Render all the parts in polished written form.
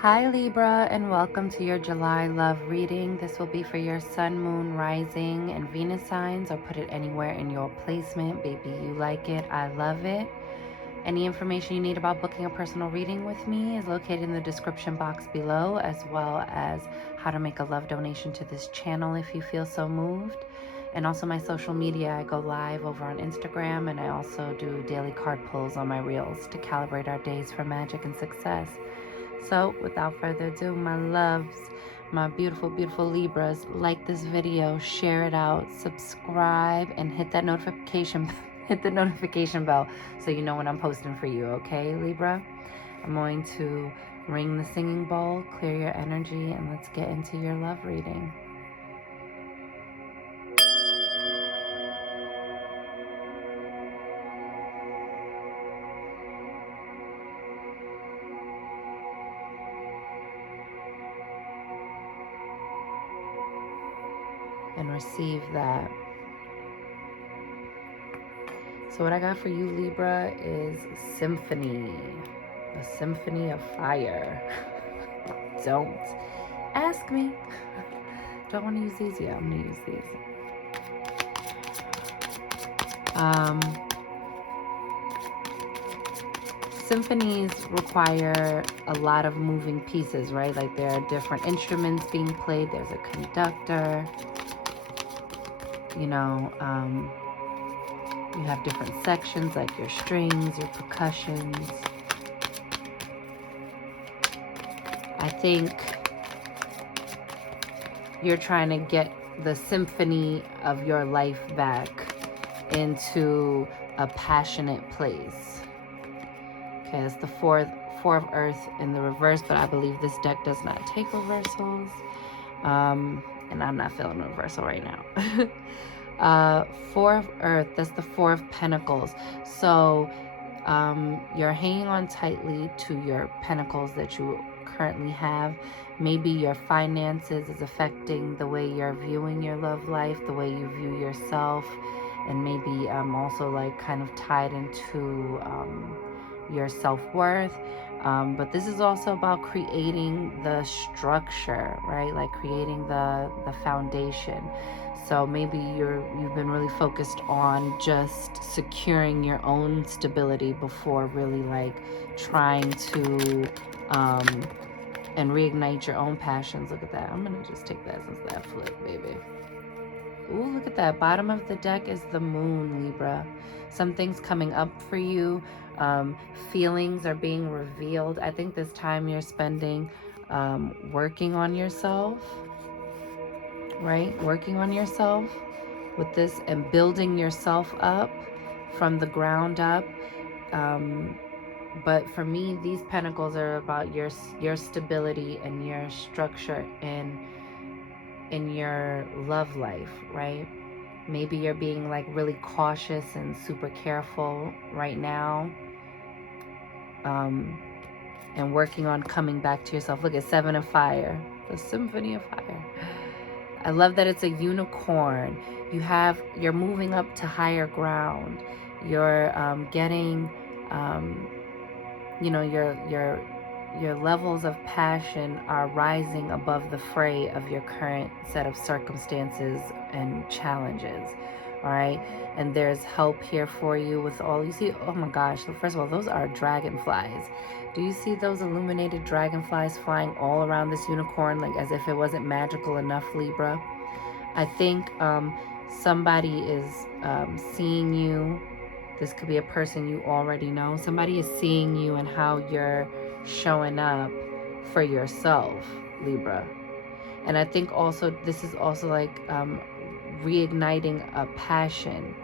Hi Libra, and welcome to your July love reading. This will be for your sun, moon, rising, and Venus signs, or put it anywhere in your placement. Baby, you like it, I love it. Any information you need about booking a personal reading with me is located in the description box below, as well as how to make a love donation to this channel if you feel so moved. And also my social media, I go live over on Instagram, and I also do daily card pulls on my reels to calibrate our days for magic and success. So without further ado, my loves, my beautiful, beautiful Libras, like this video, share it out, subscribe, and hit that notification hit the notification bell so you know when I'm posting for you, okay, Libra? I'm going to ring the singing bowl, clear your energy, and let's get into your love reading. And receive that. So what I got for you, Libra, is Symphony. A symphony of fire. Don't ask me. Do I want to use these? Yeah, I'm going to use these. Symphonies require a lot of moving pieces, right? Like there are different instruments being played. There's a conductor. You know, you have different sections like your strings, your percussions. I think you're trying to get the symphony of your life back into a passionate place. Okay, it's the four of earth in the reverse, but I believe this deck does not take reversals. And I'm not feeling reversal right now. Four of earth, that's the Four of Pentacles. So you're hanging on tightly to your pentacles that you currently have. Maybe your finances is affecting the way you're viewing your love life, the way you view yourself, and maybe also like kind of tied into your self-worth. But this is also about creating the structure, right? Like creating the foundation. So maybe you've been really focused on just securing your own stability before really like trying to and reignite your own passions. Look at that. I'm gonna just take that since that flip, baby. Ooh, look at that. Bottom of the deck is the moon, Libra. Something's coming up for you. Feelings are being revealed. I think this time you're spending working on yourself, right? Working on yourself with this and building yourself up from the ground up. But for me, these pentacles are about your stability and your structure in your love life, right? Maybe you're being like really cautious and super careful right now, and working on coming back to yourself. Look at Seven of Fire, the Symphony of Fire. I love that it's a unicorn. You're moving up to higher ground. You're getting, you know, your levels of passion are rising above the fray of your current set of circumstances and challenges. All right, and there's help here for you with all you see. Oh my gosh, first of all, those are dragonflies. Do you see those illuminated dragonflies flying all around this unicorn, like as if it wasn't magical enough, Libra? I think somebody is seeing you. This could be a person you already know. Somebody is seeing you and how you're showing up for yourself, Libra. And I think also this is also like reigniting a passion,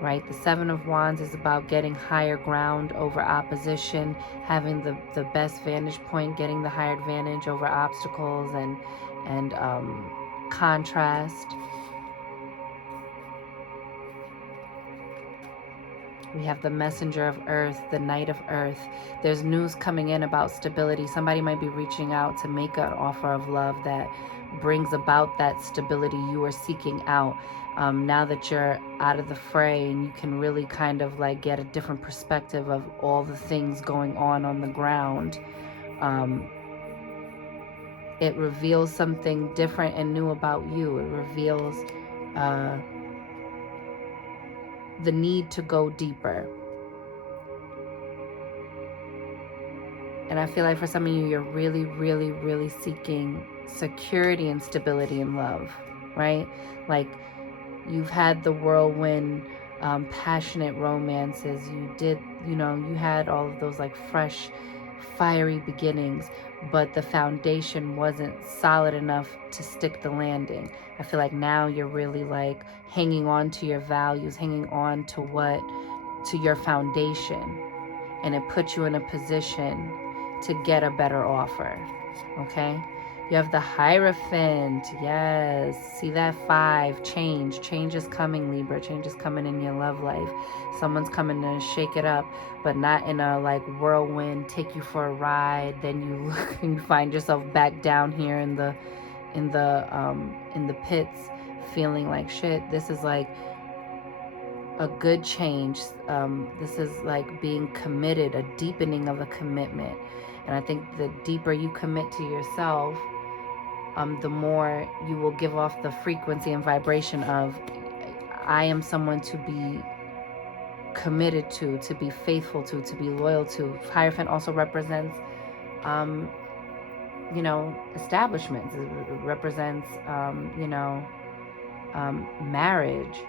right? The Seven of Wands is about getting higher ground over opposition, having the best vantage point, getting the higher advantage over obstacles and contrast. We have the Messenger of Earth, the Knight of Earth. There's news coming in about stability. Somebody might be reaching out to make an offer of love that brings about that stability you are seeking out. Now that you're out of the fray and you can really kind of like get a different perspective of all the things going on the ground. It reveals something different and new about you. It reveals the need to go deeper. And I feel like for some of you, you're really, really, really seeking security and stability in love, right? Like, you've had the whirlwind, passionate romances. You had all of those like fresh, fiery beginnings, but the foundation wasn't solid enough to stick the landing. I feel like now you're really like hanging on to your values, hanging on to your foundation, and it puts you in a position to get a better offer. Okay? You have the Hierophant. Yes. See that 5. Change. Change is coming, Libra. Change is coming in your love life. Someone's coming to shake it up, but not in a like whirlwind, take you for a ride. Then you look and you find yourself back down here in the pits, feeling like shit. This is like a good change. This is like being committed, a deepening of a commitment. And I think the deeper you commit to yourself, the more you will give off the frequency and vibration of, I am someone to be committed to be faithful to be loyal to. Hierophant also represents, establishments. It represents, marriage,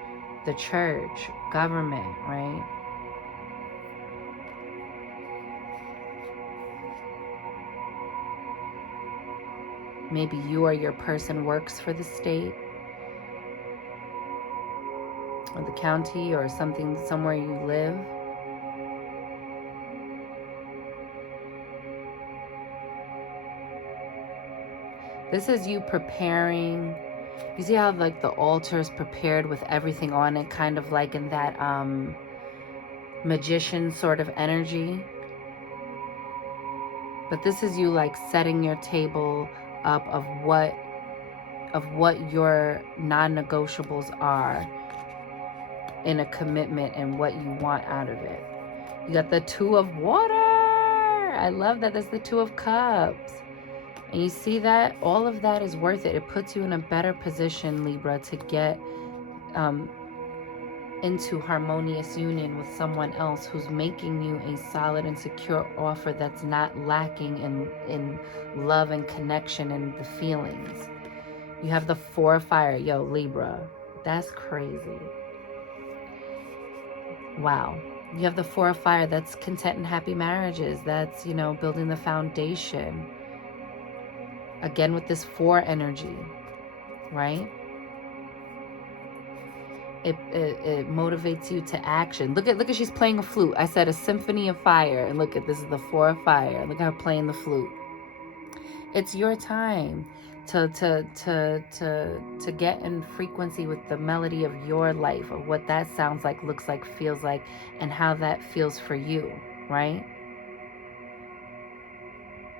the church, government, right? Maybe you or your person works for the state or the county or somewhere you live. This is you preparing. You see how like the altar is prepared with everything on it, kind of like in that magician sort of energy. But this is you like setting your table up of what your non-negotiables are in a commitment and what you want out of it. You got the 2 of water. I love that. That's the 2 of cups. And you see that all of that is worth it. It puts you in a better position, Libra, to get into harmonious union with someone else who's making you a solid and secure offer that's not lacking in love and connection and the feelings. You have the 4 of fire. Yo, Libra, that's crazy. Wow. You have the 4 of fire. That's content and happy marriages. That's, building the foundation. Again, with this 4 energy, right? It motivates you to action. Look at she's playing a flute. I said a symphony of fire. And look at, this is the 4 of fire. Look at her playing the flute. It's your time to get in frequency with the melody of your life, of what that sounds like, looks like, feels like, and how that feels for you, right?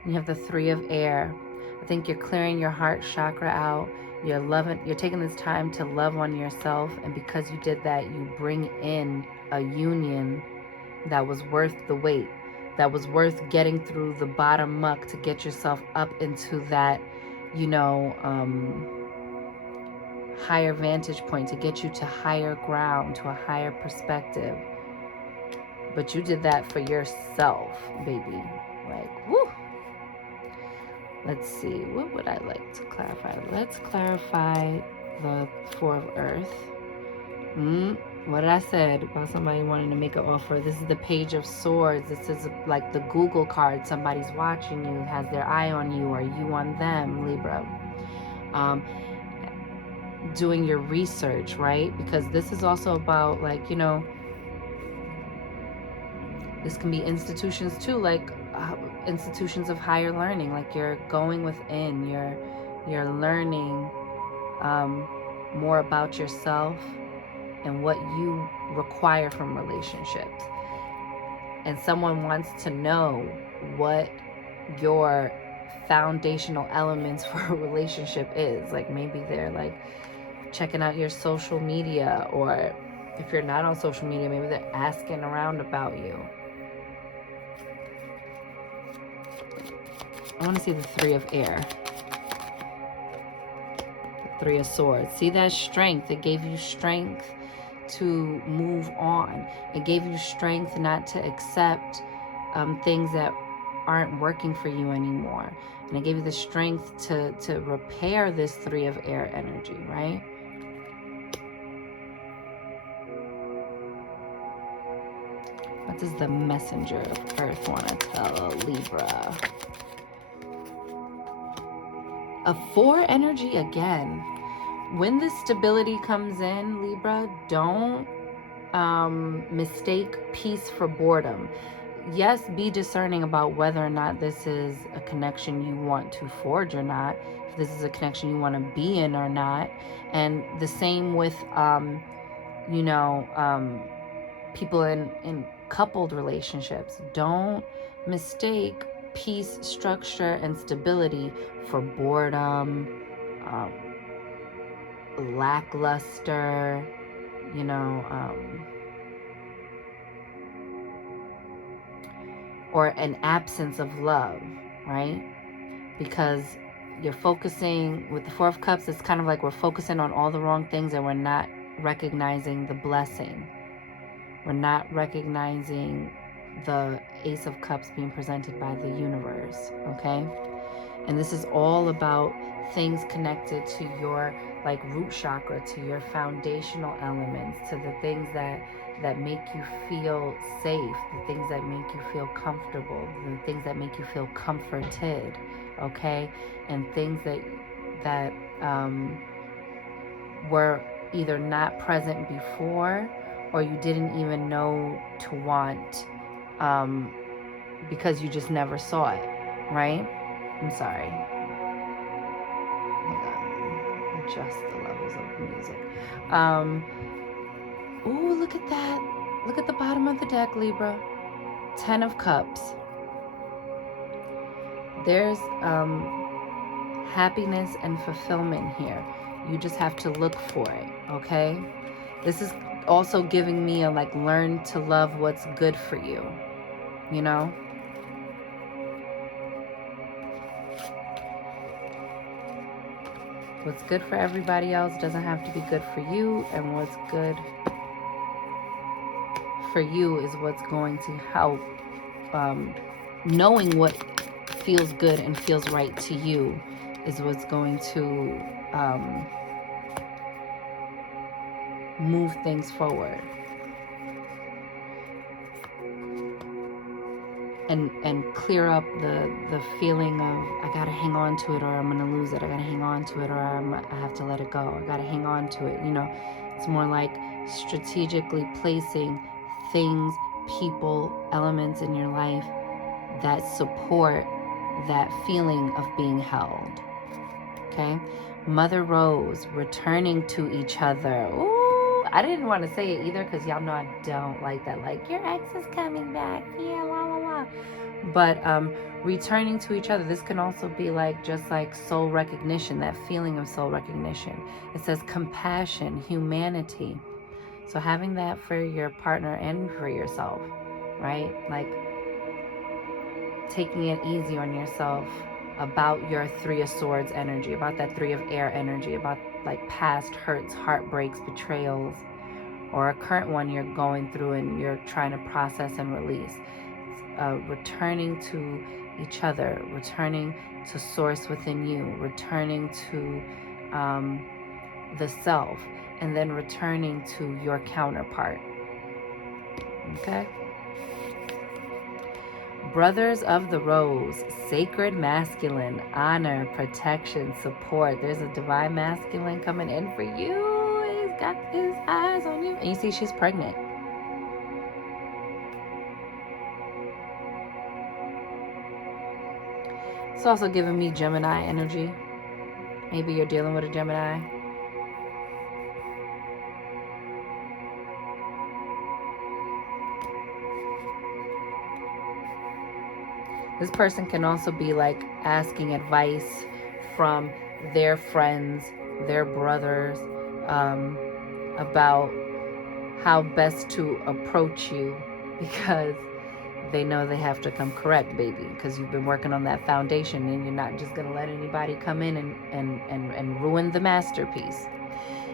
You have the 3 of air. I think you're clearing your heart chakra out. You're taking this time to love on yourself, and because you did that, you bring in a union that was worth the wait, that was worth getting through the bottom muck to get yourself up into that, higher vantage point, to get you to higher ground, to a higher perspective. But you did that for yourself, baby. Like, woo. Let's see, what would I like to clarify? Let's clarify the 4 of earth. What did I said about somebody wanting to make an offer? This is the Page of Swords. This is like the Google card. Somebody's watching you, has their eye on you, or you on them, Libra. Doing your research, right? Because this is also about like, this can be institutions too, like institutions of higher learning. Like you're going within, you're learning more about yourself and what you require from relationships. And someone wants to know what your foundational elements for a relationship is. Like maybe they're like checking out your social media, or if you're not on social media, maybe they're asking around about you. I want to see the 3 of air. Three of Swords. See that strength? It gave you strength to move on. It gave you strength not to accept things that aren't working for you anymore. And it gave you the strength to repair this Three of Air energy, right? What does the Messenger of Earth want to tell Libra? A 4 energy again. When this stability comes in, Libra, don't mistake peace for boredom. Yes, be discerning about whether or not this is a connection you want to forge or not, if this is a connection you want to be in or not. And the same with, people in coupled relationships. Don't mistake peace, structure, and stability for boredom, lackluster, or an absence of love, right? Because you're focusing with the Four of Cups, it's kind of like we're focusing on all the wrong things and we're not recognizing the blessing. We're not recognizing the Ace of Cups being presented by the universe, okay? And this is all about things connected to your root chakra, to your foundational elements, to the things that make you feel safe, the things that make you feel comfortable, the things that make you feel comforted, okay? And things that were either not present before or you didn't even know to want because you just never saw it, right? I'm sorry. Hold on. Adjust the levels of the music. Ooh, look at that. Look at the bottom of the deck, Libra. 10 of Cups. There's happiness and fulfillment here. You just have to look for it, okay? This is also giving me a learn to love what's good for you, What's good for everybody else doesn't have to be good for you, and what's good for you is what's going to help. Knowing what feels good and feels right to you is what's going to move things forward. And clear up the feeling of I gotta hang on to it or I'm gonna lose it. I gotta hang on to it or I have to let it go. I gotta hang on to it. It's more like strategically placing things, people, elements in your life that support that feeling of being held. Okay? Mother Rose, returning to each other. Ooh, I didn't want to say it either because y'all know I don't like that. Your ex is coming back. Yeah, la la la. But returning to each other, this can also be just soul recognition, that feeling of soul recognition. It says compassion, humanity. So having that for your partner and for yourself, right? Taking it easy on yourself about your Three of Swords energy, about that Three of Air energy, about past hurts, heartbreaks, betrayals, or a current one you're going through and you're trying to process and release. Returning to each other, returning to source within you, returning to the self, and then returning to your counterpart. Okay? Brothers of the Rose, sacred masculine, honor, protection, support. There's a divine masculine coming in for you. He's got his eyes on you. And you see she's pregnant. It's also giving me Gemini energy. Maybe you're dealing with a Gemini. This person can also be asking advice from their friends, their brothers, about how best to approach you, because they know they have to come correct, baby, because you've been working on that foundation, and you're not just going to let anybody come in and ruin the masterpiece.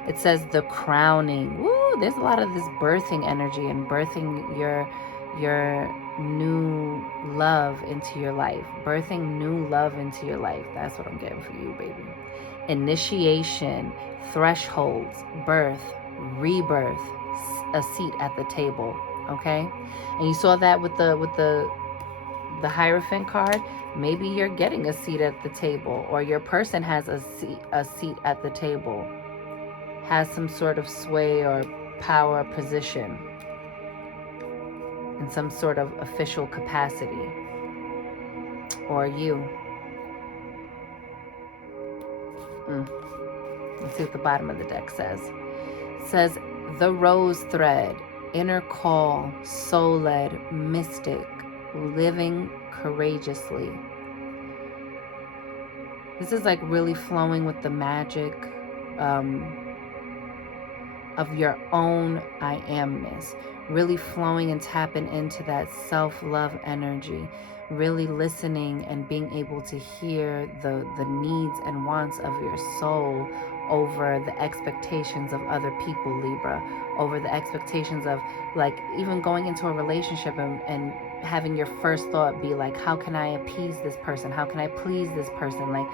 It says the crowning. Woo, there's a lot of this birthing energy and birthing your new love into your life. Birthing new love into your life. That's what I'm getting for you, baby. Initiation, thresholds, birth, rebirth, a seat at the table. Okay? And you saw that with the Hierophant card. Maybe you're getting a seat at the table, or your person has a seat at the table, has some sort of sway or power position in some sort of official capacity. Or you. Let's see what the bottom of the deck says. It says, the rose thread, inner call, soul-led, mystic, living courageously. This is like really flowing with the magic of your own I amness, really flowing and tapping into that self-love energy, really listening and being able to hear the needs and wants of your soul over the expectations of other people, Libra, over the expectations of, like, even going into a relationship and having your first thought be like, how can I appease this person? How can I please this person? Like,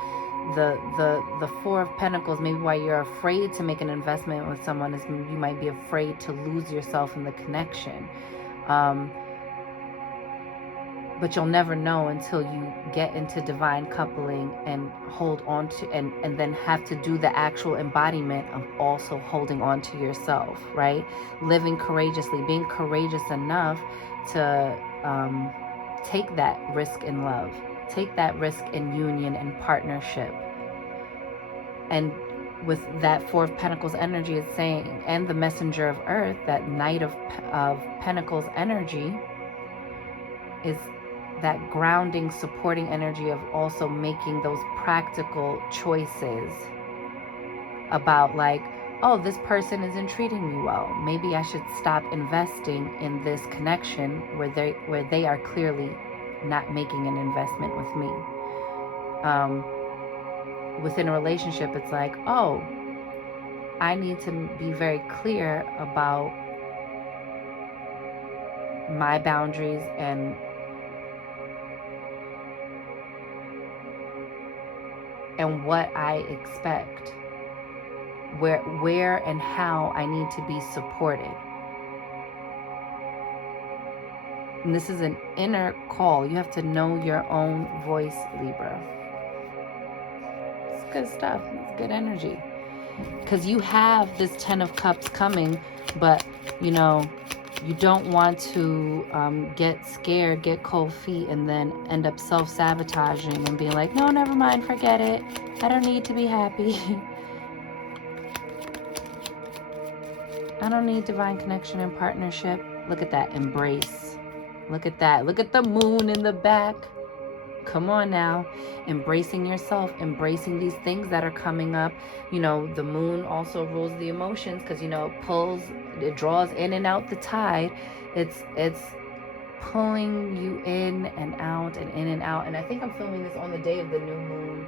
the Four of Pentacles, maybe why you're afraid to make an investment with someone is you might be afraid to lose yourself in the connection. But you'll never know until you get into divine coupling and hold on to, and then have to do the actual embodiment of also holding on to yourself, right? Living courageously, being courageous enough to take that risk in love, take that risk in union and partnership. And with that Four of Pentacles energy, it's saying, and the Messenger of Earth, that Knight of Pentacles energy is that grounding, supporting energy of also making those practical choices about, like, oh, this person isn't treating me well. Maybe I should stop investing in this connection where they are clearly not making an investment with me. Within a relationship, it's like, oh, I need to be very clear about my boundaries and what I expect, where and how I need to be supported. And this is an inner call. You have to know your own voice, Libra. It's good stuff. It's good energy. Because you have this 10 of Cups coming, but, you know, you don't want to get scared, get cold feet, and then end up self-sabotaging and being like, no, never mind, forget it. I don't need to be happy. I don't need divine connection and partnership. Look at that, embrace. Look at that. Look at the moon in the back. Come on now. Embracing yourself, embracing these things that are coming up. You know, the moon also rules the emotions because, you know, it draws in and out the tide. It's pulling you in and out and in and out. And I think I'm filming this on the day of the new moon.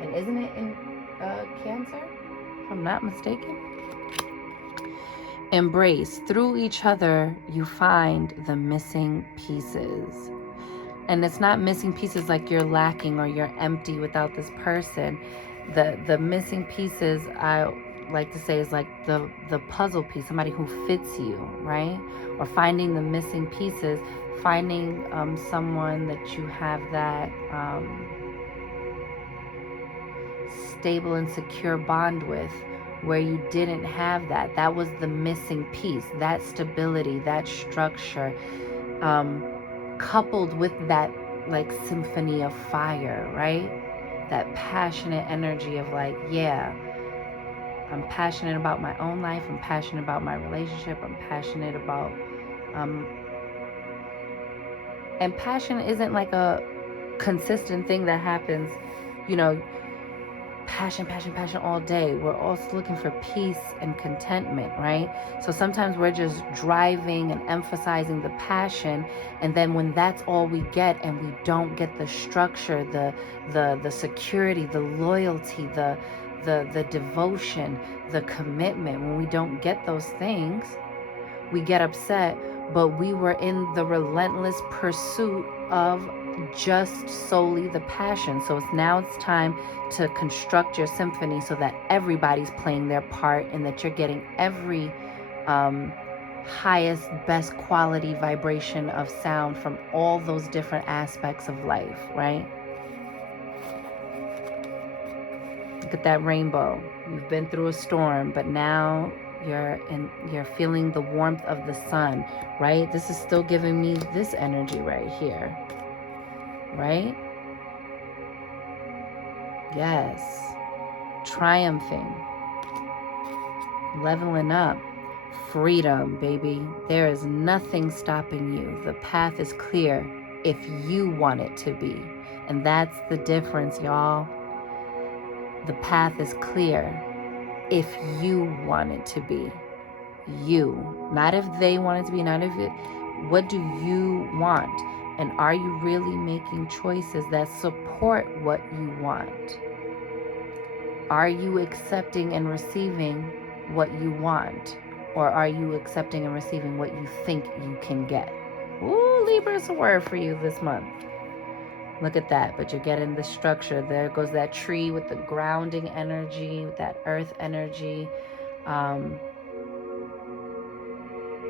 And isn't it in Cancer, if I'm not mistaken? Embrace. Through each other, you find the missing pieces. And it's not missing pieces like you're lacking or you're empty without this person. The missing pieces, I like to say, is like the puzzle piece, somebody who fits you, right? Or finding the missing pieces, finding someone that you have that stable and secure bond with, where you didn't have that. That was the missing piece, that stability, that structure, coupled with that, like, symphony of fire, right? That passionate energy of, like, yeah, I'm passionate about my own life, I'm passionate about my relationship, I'm passionate about and passion isn't like a consistent thing that happens, you know. passion, passion, passion all day. We're also looking for peace and contentment, right? So sometimes we're just driving and emphasizing the passion, and then when that's all we get and we don't get the structure, the security, the loyalty, the devotion, the commitment, when we don't get those things, we get upset. But we were in the relentless pursuit of just solely the passion. So it's time to construct your symphony so that everybody's playing their part and that you're getting every highest, best quality vibration of sound from all those different aspects of life, right? Look at that rainbow. You've been through a storm, but now you're feeling the warmth of the sun, right? This is still giving me this energy right here, right? Yes. Triumphing. Leveling up. Freedom, baby. There is nothing stopping you. The path is clear if you want it to be. And that's the difference, y'all. The path is clear if you want it to be. You. Not if they want it to be, not if it. What do you want? And are you really making choices that support what you want? Are you accepting and receiving what you want? Or are you accepting and receiving what you think you can get? Ooh, Libra is a word for you this month. Look at that, but you're getting the structure. There goes that tree with the grounding energy, with that earth energy.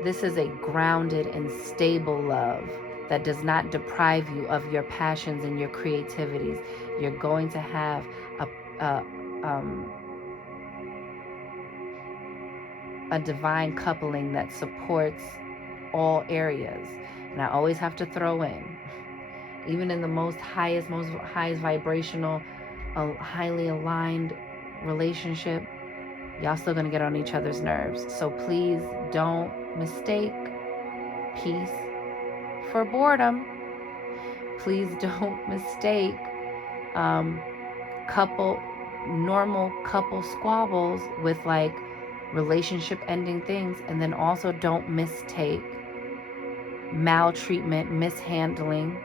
This is a grounded and stable love that does not deprive you of your passions and your creativities. You're going to have a divine coupling that supports all areas. And I always have to throw in, even in the most highest vibrational, highly aligned relationship, y'all still gonna get on each other's nerves. So please don't mistake peace for boredom. Please don't mistake normal couple squabbles with like relationship ending things. And then also don't mistake maltreatment, mishandling,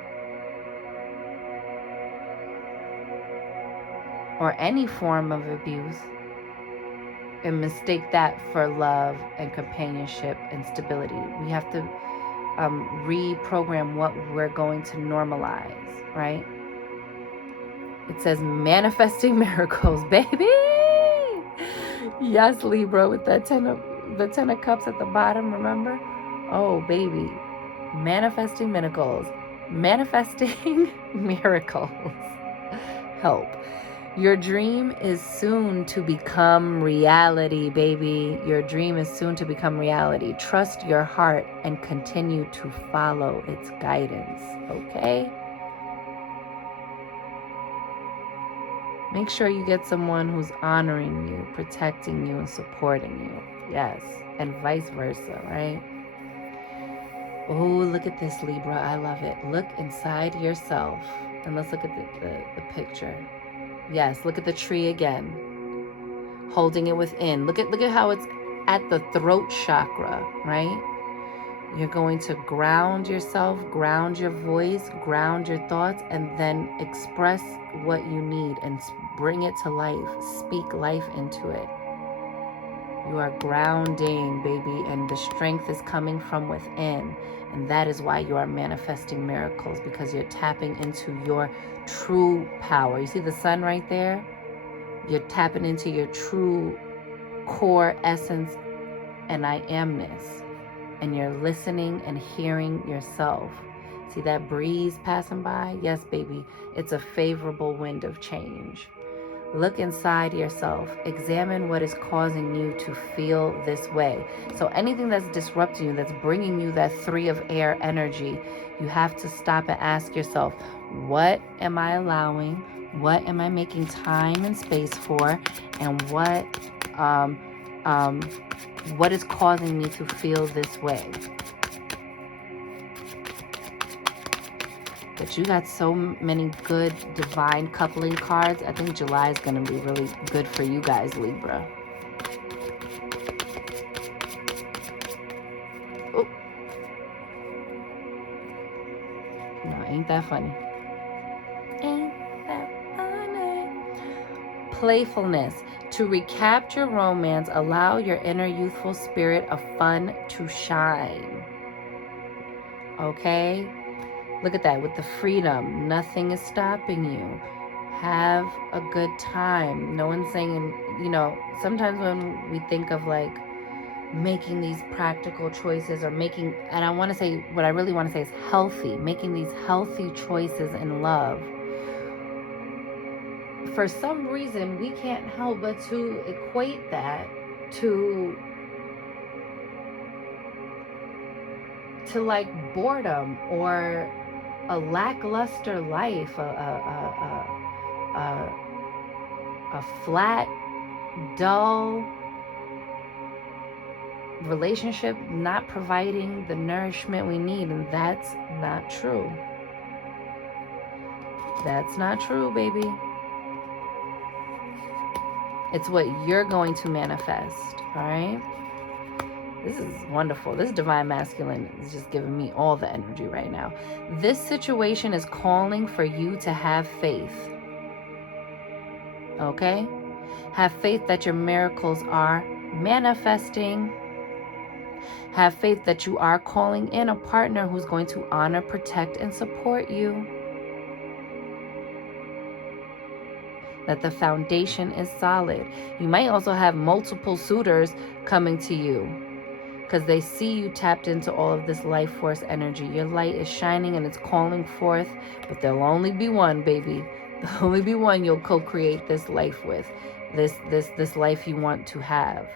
or any form of abuse, and mistake that for love and companionship and stability. We have to reprogram what we're going to normalize, right? It says manifesting miracles, baby. Yes, Libra, with that the 10 of cups at the bottom, remember? Oh, baby. Manifesting miracles. Manifesting miracles. Help. Your dream is soon to become reality, baby. Your dream is soon to become reality. Trust your heart and continue to follow its guidance, okay? Make sure you get someone who's honoring you, protecting you, and supporting you. Yes, and vice versa, right? Oh, look at this, Libra. I love it. Look inside yourself. And let's look at the picture. Yes, look at the tree again. Holding it within. Look at how it's at the throat chakra, right? You're going to ground yourself, ground your voice, ground your thoughts, and then express what you need and bring it to life. Speak life into it. You are grounding, baby, and the strength is coming from within. And that is why you are manifesting miracles, because you're tapping into your true power. You see the sun right there? You're tapping into your true core essence and I amness. And you're listening and hearing yourself. See that breeze passing by? Yes, baby, it's a favorable wind of change. Look inside yourself. Examine what is causing you to feel this way. So anything that's disrupting you, that's bringing you that 3 of air energy, you have to stop and ask yourself, what am I allowing? What am I making time and space for? And what is causing me to feel this way? But you got so many good divine coupling cards. I think July is going to be really good for you guys, Libra. Oh. No, ain't that funny? Ain't that funny? Playfulness. To recapture romance, allow your inner youthful spirit of fun to shine. Okay? Look at that, with the freedom. Nothing is stopping you. Have a good time. No one's saying, you know, sometimes when we think of like making these practical choices or making, and I want to say, what I really want to say is healthy, making these healthy choices in love. For some reason, we can't help but to equate that to like boredom or a lackluster life, a flat, dull relationship, not providing the nourishment we need. And that's not true. That's not true, baby. It's what you're going to manifest, all right? This is wonderful. This divine masculine is just giving me all the energy right now. This situation is calling for you to have faith, okay? Have faith that your miracles are manifesting. Have faith that you are calling in a partner who's going to honor, protect, and support you. That the foundation is solid. You might also have multiple suitors coming to you because they see you tapped into all of this life force energy. Your light is shining and it's calling forth, but there'll only be one, baby. There'll only be one you'll co-create this life with. This life you want to have.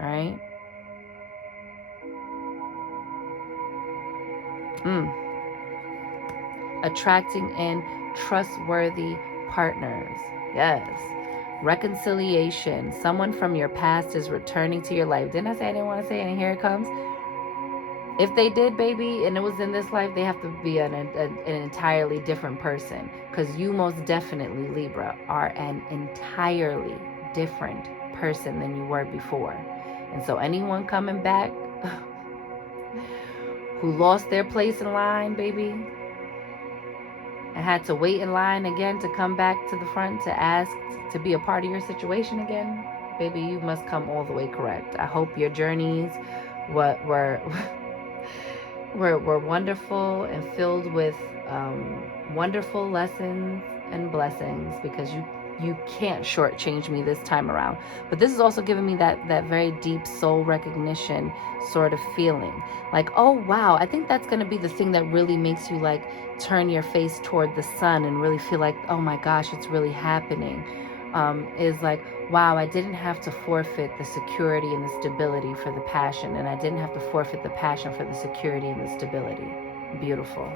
All right? Attracting in trustworthy partners. Yes. Reconciliation. Someone from your past is returning to your life. Didn't I say I didn't want to say it? And here it comes. If they did, baby, and it was in this life, they have to be an entirely different person. Because you most definitely, Libra, are an entirely different person than you were before. And so anyone coming back who lost their place in line, baby, and had to wait in line again to come back to the front to ask to be a part of your situation again, baby, you must come all the way correct. I hope your journeys were wonderful and filled with wonderful lessons and blessings, because you can't shortchange me this time around. But this is also giving me that very deep soul recognition sort of feeling. Like, oh, wow, I think that's going to be the thing that really makes you like turn your face toward the sun and really feel like, oh my gosh, it's really happening. Is like, wow, I didn't have to forfeit the security and the stability for the passion. And I didn't have to forfeit the passion for the security and the stability. Beautiful.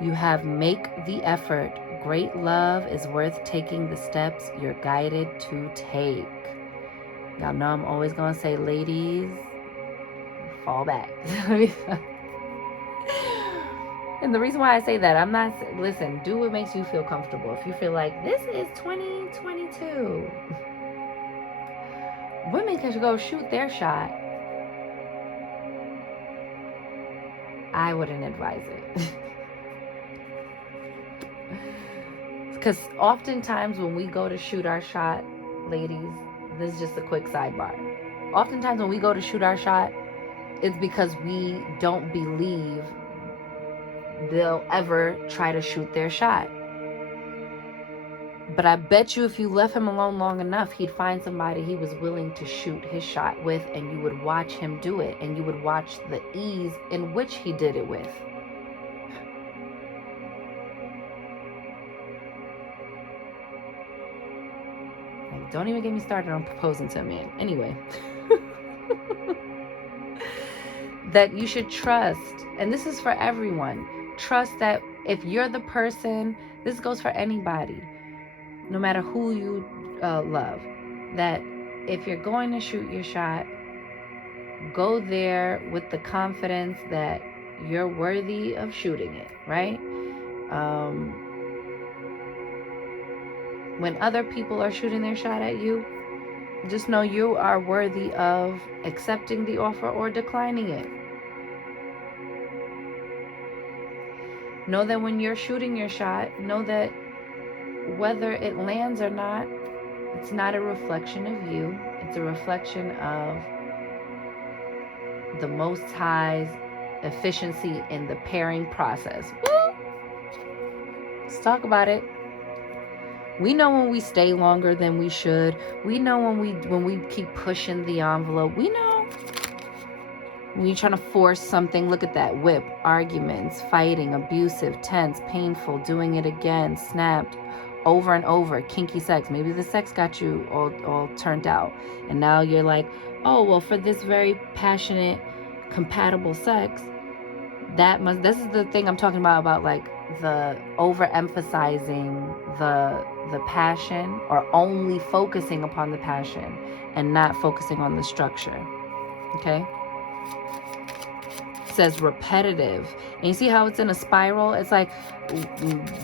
You have make the effort. Great love is worth taking the steps you're guided to take. Y'all know I'm always going to say, ladies, fall back. And the reason why I say that, I'm not, listen, do what makes you feel comfortable. If you feel like this is 2022, women can go shoot their shot, I wouldn't advise it. Because oftentimes when we go to shoot our shot, ladies, this is just a quick sidebar. Oftentimes when we go to shoot our shot, it's because we don't believe they'll ever try to shoot their shot. But I bet you if you left him alone long enough, he'd find somebody he was willing to shoot his shot with, and you would watch him do it, and you would watch the ease in which he did it with. Like, don't even get me started on proposing to a man. Anyway. That you should trust, and this is for everyone, trust that if you're the person, this goes for anybody, no matter who you love, that if you're going to shoot your shot, go there with the confidence that you're worthy of shooting it, right? When other people are shooting their shot at you, just know you are worthy of accepting the offer or declining it. Know that when you're shooting your shot, know that whether it lands or not, it's not a reflection of you. It's a reflection of the Most High's efficiency in the pairing process. Woo! Let's talk about it. We know when we stay longer than we should. We know when we keep pushing the envelope. We know when you're trying to force something. Look at that. Whip, arguments, fighting, abusive, tense, painful, doing it again, snapped, over and over, kinky sex. Maybe the sex got you all turned out. And now you're like, oh, well, for this very passionate, compatible sex, this is the thing I'm talking about like the overemphasizing the passion, or only focusing upon the passion and not focusing on the structure. Okay? It says repetitive. And you see how it's in a spiral? It's like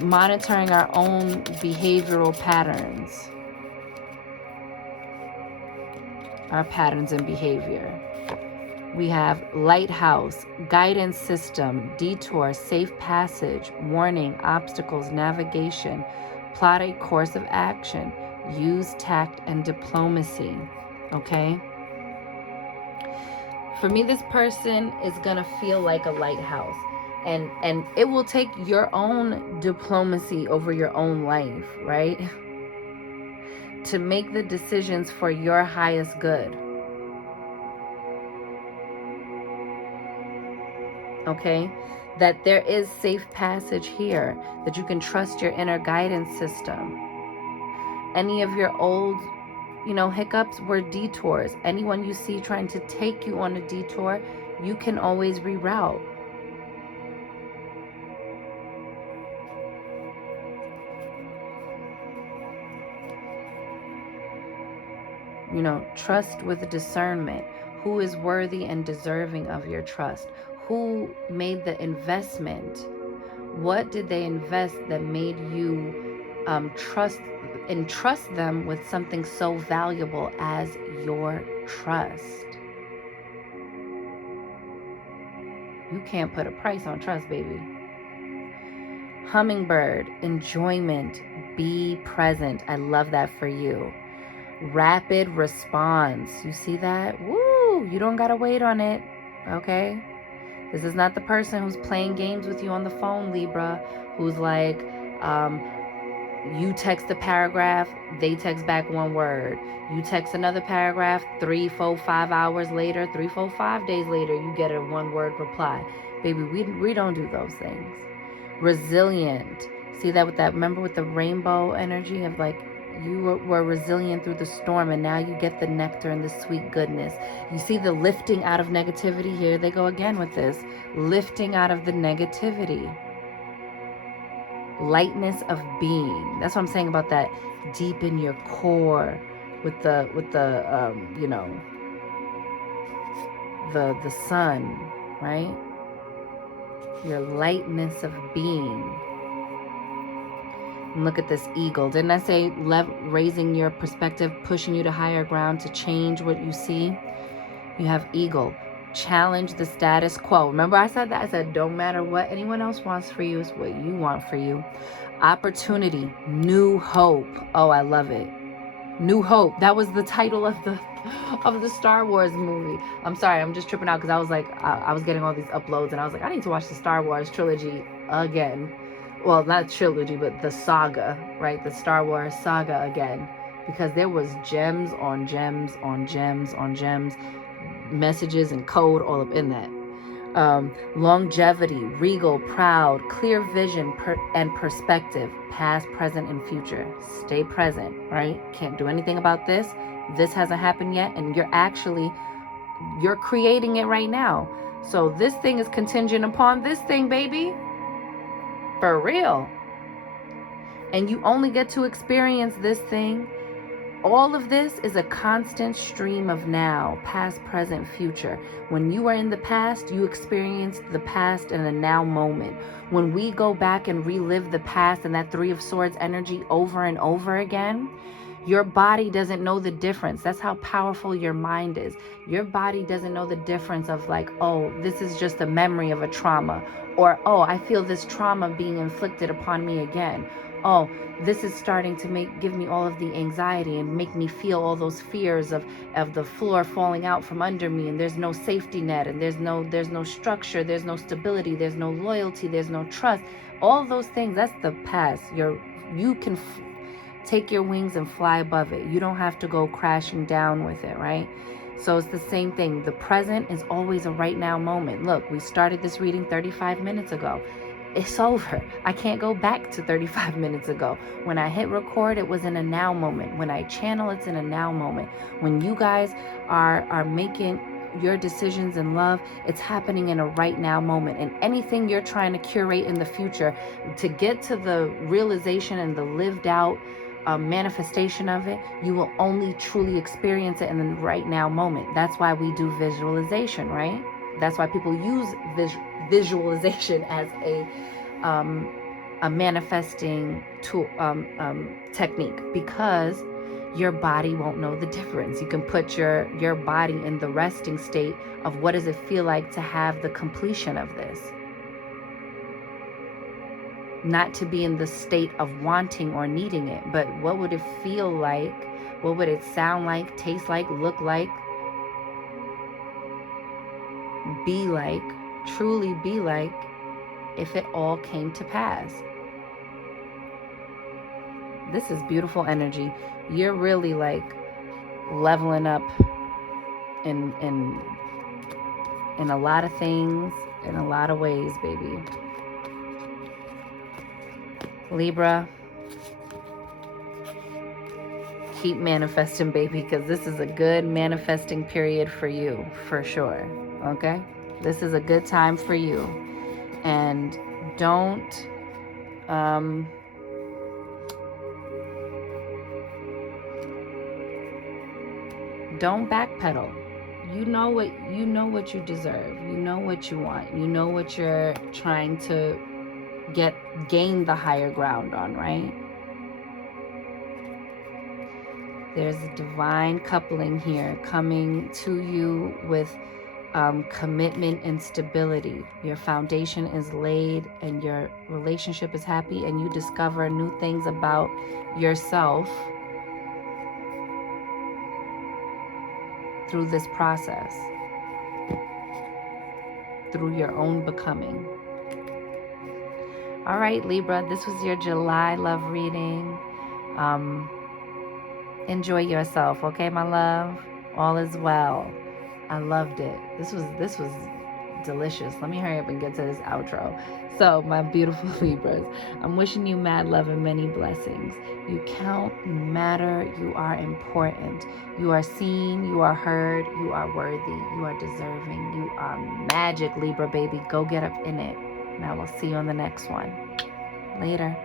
monitoring our own behavioral patterns. Our patterns and behavior. We have lighthouse, guidance system, detour, safe passage, warning, obstacles, navigation, plot a course of action, use tact and diplomacy. Okay? For me, this person is going to feel like a lighthouse. And it will take your own diplomacy over your own life, right? To make the decisions for your highest good. Okay, that there is safe passage here, that you can trust your inner guidance system. Any of your old, hiccups were detours. Anyone you see trying to take you on a detour, you can always reroute. Trust with discernment. Who is worthy and deserving of your trust? Who made the investment? What did they invest that made you entrust them with something so valuable as your trust? You can't put a price on trust, baby. Hummingbird, enjoyment, be present. I love that for you. Rapid response. You see that? Woo! You don't gotta wait on it. Okay? This is not the person who's playing games with you on the phone, Libra, who's like, you text a paragraph, they text back one word. You text another paragraph, 3, 4, 5 hours later, 3, 4, 5 days later, you get a one-word reply. Baby, we don't do those things. Resilient. See that remember with the rainbow energy of like, you were resilient through the storm, and now you get the nectar and the sweet goodness. You see the lifting out of negativity. Here they go again with this. Lifting out of the negativity. Lightness of being. That's what I'm saying about that deep in your core with the sun, right? Your lightness of being. And look at this eagle. Didn't I say raising your perspective, pushing you to higher ground to change what you see? You have eagle. Challenge the status quo. Remember I said that? I said don't matter what anyone else wants for you, it's what you want for you. Opportunity. New hope. Oh, I love it. New Hope. That was the title of the Star Wars movie. I'm sorry, I'm just tripping out because I was like, I was getting all these uploads and I was like, I need to watch the Star Wars trilogy again. Well, not trilogy, but the saga, right? The Star Wars saga again. Because there was gems on gems on gems on gems, messages and code all up in that. Longevity, regal, proud, clear vision and perspective, past, present, and future. Stay present, right? Can't do anything about this. This hasn't happened yet, and you're creating it right now. So this thing is contingent upon this thing, baby. For real. And you only get to experience this thing All of this is a constant stream of now, past, present, future. When you are in the past, you experienced the past in a now moment. When we go back and relive the past and that Three of Swords energy over and over again, your body doesn't know the difference. That's how powerful your mind is. Your body doesn't know the difference of like, oh, this is just a memory of a trauma. Or, oh, I feel this trauma being inflicted upon me again. Oh, this is starting to give me all of the anxiety and make me feel all those fears of the floor falling out from under me, and there's no safety net, and there's no structure, there's no stability, there's no loyalty, there's no trust. All those things, that's the past. You can take your wings and fly above it. You don't have to go crashing down with it, right? So it's the same thing. The present is always a right now moment. Look, we started this reading 35 minutes ago. It's over. I can't go back to 35 minutes ago. When I hit record, it was in a now moment. When I channel, it's in a now moment. When you guys are making your decisions in love, it's happening in a right now moment. And anything you're trying to curate in the future to get to the realization and the lived out manifestation of it, you will only truly experience it in the right now moment. That's why we do visualization, right? That's why people use visualization as a manifesting tool, technique, because your body won't know the difference. You can put your body in the resting state of what does it feel like to have the completion of this. Not to be in the state of wanting or needing it, but what would it feel like? What would it sound like, taste like, look like, be like, truly be like, if it all came to pass? This is beautiful energy. You're really like leveling up in a lot of things, in a lot of ways, baby. Libra, keep manifesting, baby, because this is a good manifesting period for you, for sure. Okay? This is a good time for you. And don't backpedal. You know what you deserve. You know what you want. You know what you're trying to gain the higher ground on, right? There's a divine coupling here coming to you with commitment and stability. Your foundation is laid and your relationship is happy, and you discover new things about yourself through this process, through your own becoming. All right, Libra, this was your July love reading. Enjoy yourself, okay, my love? All is well. I loved it. This was delicious. Let me hurry up and get to this outro. So, my beautiful Libras, I'm wishing you mad love and many blessings. You count, you matter, you are important. You are seen, you are heard, you are worthy, you are deserving, you are magic, Libra baby. Go get up in it. And I will see you on the next one. Later.